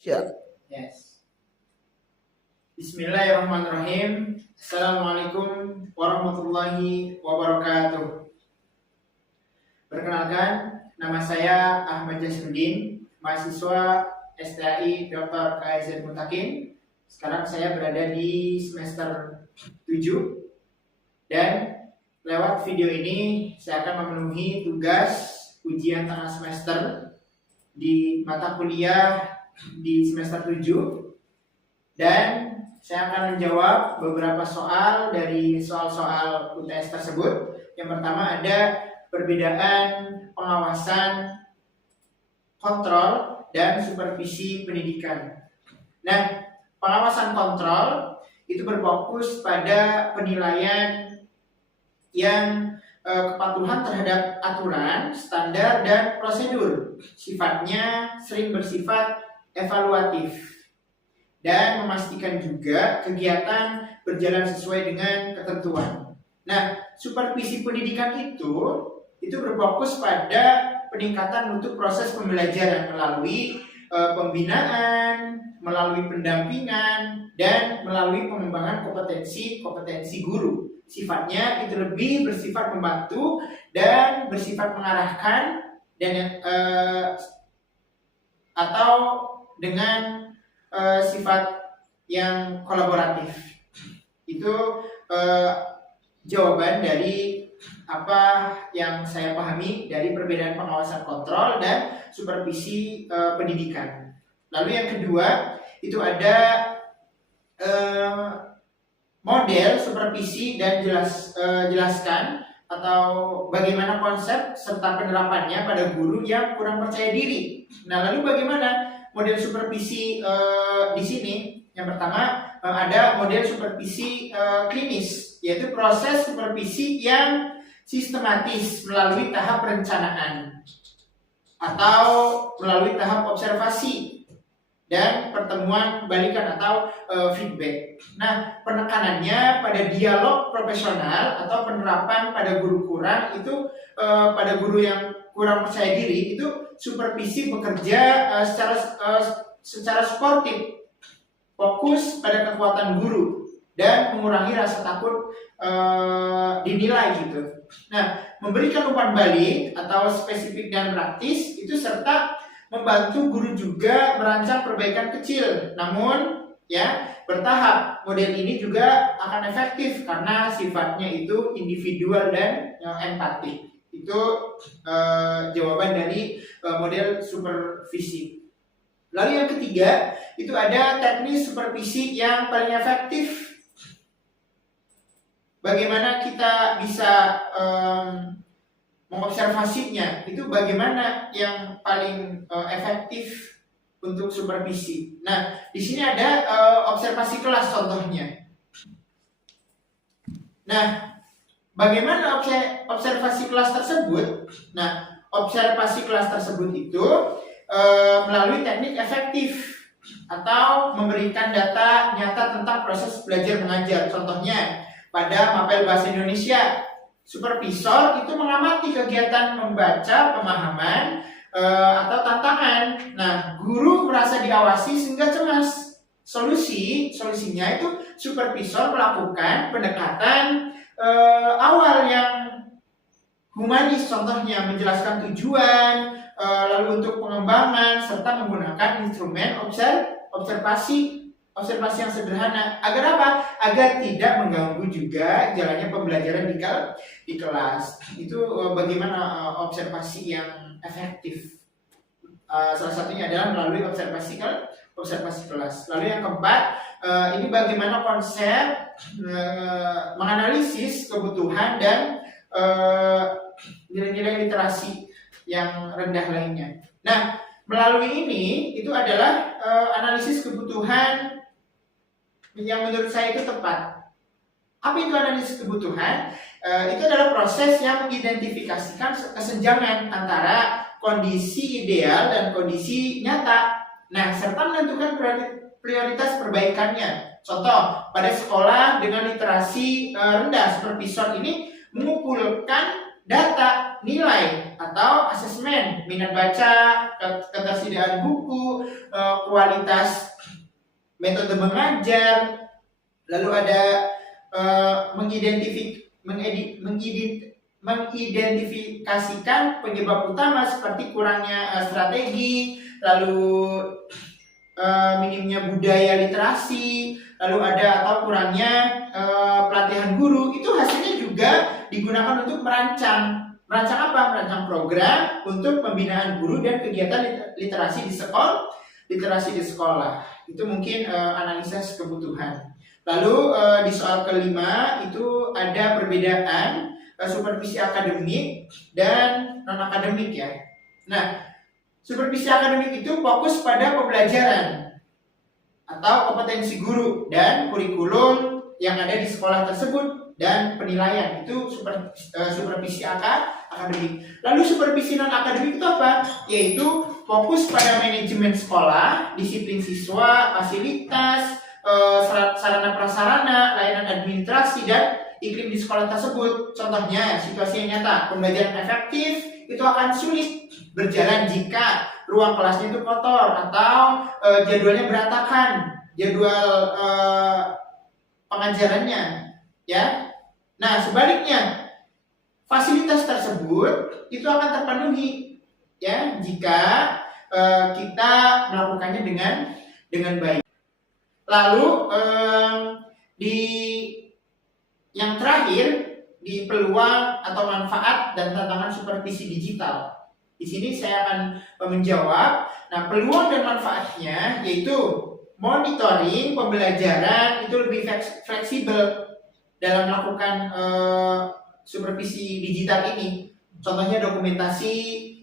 Siap. Yes. Bismillahirrahmanirrahim. Assalamualaikum warahmatullahi wabarakatuh. Perkenalkan, nama saya Ahmad Jasrudin, mahasiswa STAI Dr. KZ Mutakin. Sekarang saya berada di semester 7 dan lewat video ini saya akan memenuhi tugas ujian tengah semester di mata kuliah di semester 7 dan saya akan menjawab beberapa soal dari soal-soal UTS tersebut. Yang pertama ada perbedaan pengawasan, kontrol, dan supervisi pendidikan. Nah, pengawasan kontrol itu berfokus pada penilaian yang kepatuhan terhadap aturan, standar, dan prosedur. Sifatnya sering bersifat evaluatif dan memastikan juga kegiatan berjalan sesuai dengan ketentuan. Nah, supervisi pendidikan itu berfokus pada peningkatan mutu proses pembelajaran melalui pembinaan, melalui pendampingan, dan melalui pengembangan kompetensi guru. Sifatnya itu lebih bersifat membantu dan bersifat mengarahkan dan atau dengan sifat yang kolaboratif. Itu jawaban dari apa yang saya pahami dari perbedaan pengawasan kontrol dan supervisi pendidikan. Lalu yang kedua itu ada model supervisi dan jelaskan atau bagaimana konsep serta penerapannya pada guru yang kurang percaya diri. Nah, lalu bagaimana model supervisi di sini? Yang pertama ada model supervisi klinis, yaitu proses supervisi yang sistematis melalui tahap perencanaan atau melalui tahap observasi dan pertemuan balikan atau feedback. Nah, penekanannya pada dialog profesional atau penerapan pada guru kurang itu pada guru yang kurang percaya diri itu supervisi bekerja secara sportif, fokus pada kekuatan guru dan mengurangi rasa takut dinilai gitu. Nah, memberikan umpan balik atau spesifik dan praktis itu serta membantu guru juga merancang perbaikan kecil, namun ya bertahap. Model ini juga akan efektif karena sifatnya itu individual dan empatik. Itu jawaban dari model supervisi. Lalu yang ketiga itu ada teknis supervisi yang paling efektif. Bagaimana kita bisa mengobservasinya, itu bagaimana yang paling efektif untuk supervisi. Nah, di sini ada observasi kelas contohnya. Nah, bagaimana observasi kelas tersebut? Nah, observasi kelas tersebut itu melalui teknik efektif atau memberikan data nyata tentang proses belajar mengajar. Contohnya pada Mapel Bahasa Indonesia, supervisor itu mengamati kegiatan membaca, pemahaman, atau tantangan. Nah, guru merasa diawasi sehingga cemas. Solusinya itu supervisor melakukan pendekatan awal yang humanis, contohnya menjelaskan tujuan, lalu untuk pengembangan serta menggunakan instrumen observasi yang sederhana. Agar apa? Agar tidak mengganggu juga jalannya pembelajaran di kelas. Itu bagaimana observasi yang efektif. Salah satunya adalah melalui observasi kelas. Lalu yang keempat, ini bagaimana konsep menganalisis kebutuhan dan nilai-nilai literasi yang rendah lainnya. Nah, melalui ini itu adalah analisis kebutuhan yang menurut saya itu tepat. Apa itu analisis kebutuhan? Itu adalah proses yang mengidentifikasikan kesenjangan antara kondisi ideal dan kondisi nyata. Nah, serta menentukan prioritas perbaikannya. Contoh, pada sekolah dengan literasi rendah, supervisor ini mengumpulkan data, nilai atau asesmen, minat baca, ketersediaan buku, kualitas metode mengajar, lalu ada mengidentifikasikan penyebab utama seperti kurangnya strategi, lalu minimnya budaya literasi, lalu ada atau kurangnya pelatihan guru. Itu hasilnya juga digunakan untuk merancang apa? Merancang program untuk pembinaan guru dan kegiatan literasi di sekolah. Itu mungkin analisis kebutuhan. Lalu di soal kelima itu ada perbedaan supervisi akademik dan non akademik ya. Nah, supervisi akademik itu fokus pada pembelajaran atau kompetensi guru dan kurikulum yang ada di sekolah tersebut dan penilaian. Itu supervisi akademik. Lalu supervisi non akademik itu apa? Yaitu fokus pada manajemen sekolah, disiplin siswa, fasilitas, sarana prasarana, layanan administrasi dan iklim di sekolah tersebut. Contohnya, situasi yang nyata, pembelajaran efektif itu akan sulit berjalan jika ruang kelasnya itu kotor atau jadwalnya berantakan, jadwal pengajarannya, ya. Nah, sebaliknya, fasilitas tersebut itu akan terpenuhi, ya, jika kita melakukannya dengan baik. Lalu di yang terakhir, di peluang atau manfaat dan tantangan supervisi digital. Di sini saya akan menjawab. Nah, peluang dan manfaatnya yaitu monitoring pembelajaran itu lebih fleksibel dalam melakukan supervisi digital ini. Contohnya dokumentasi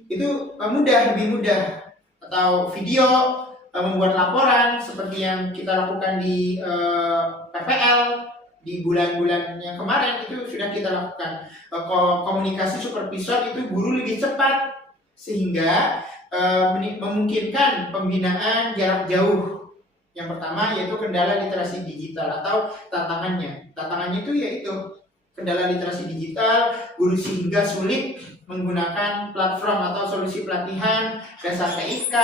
itu lebih mudah, atau video, membuat laporan seperti yang kita lakukan di PPL di bulan-bulan yang kemarin itu sudah kita lakukan. Komunikasi supervisor itu guru lebih cepat sehingga memungkinkan pembinaan jarak jauh. Yang pertama yaitu kendala literasi digital atau tantangannya. Tantangannya itu yaitu kendala literasi digital, guru sehingga sulit menggunakan platform atau solusi pelatihan dasar TIK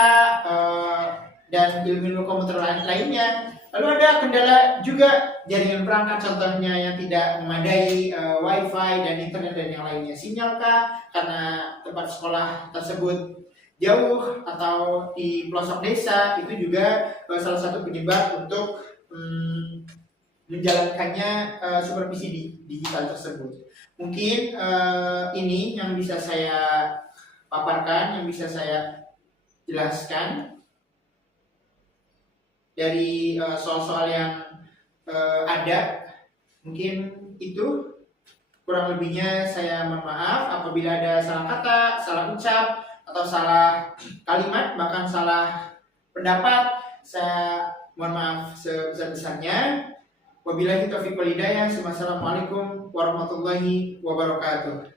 dan ilmu komputer lainnya. Lalu ada kendala juga jaringan perangkat, contohnya yang tidak memadai, wifi dan internet dan yang lainnya. Sinyal kah karena tempat sekolah tersebut jauh atau di pelosok desa, itu juga salah satu penyebab untuk menjalankannya supervisi digital tersebut. Mungkin ini yang bisa saya paparkan, yang bisa saya jelaskan dari soal-soal yang ada. Mungkin itu, kurang lebihnya saya mohon maaf apabila ada salah kata, salah ucap, atau salah kalimat, bahkan salah pendapat. Saya mohon maaf sebesar-besarnya. Wabillahi taufiq wal hidayah. Wassalamualaikum warahmatullahi wabarakatuh.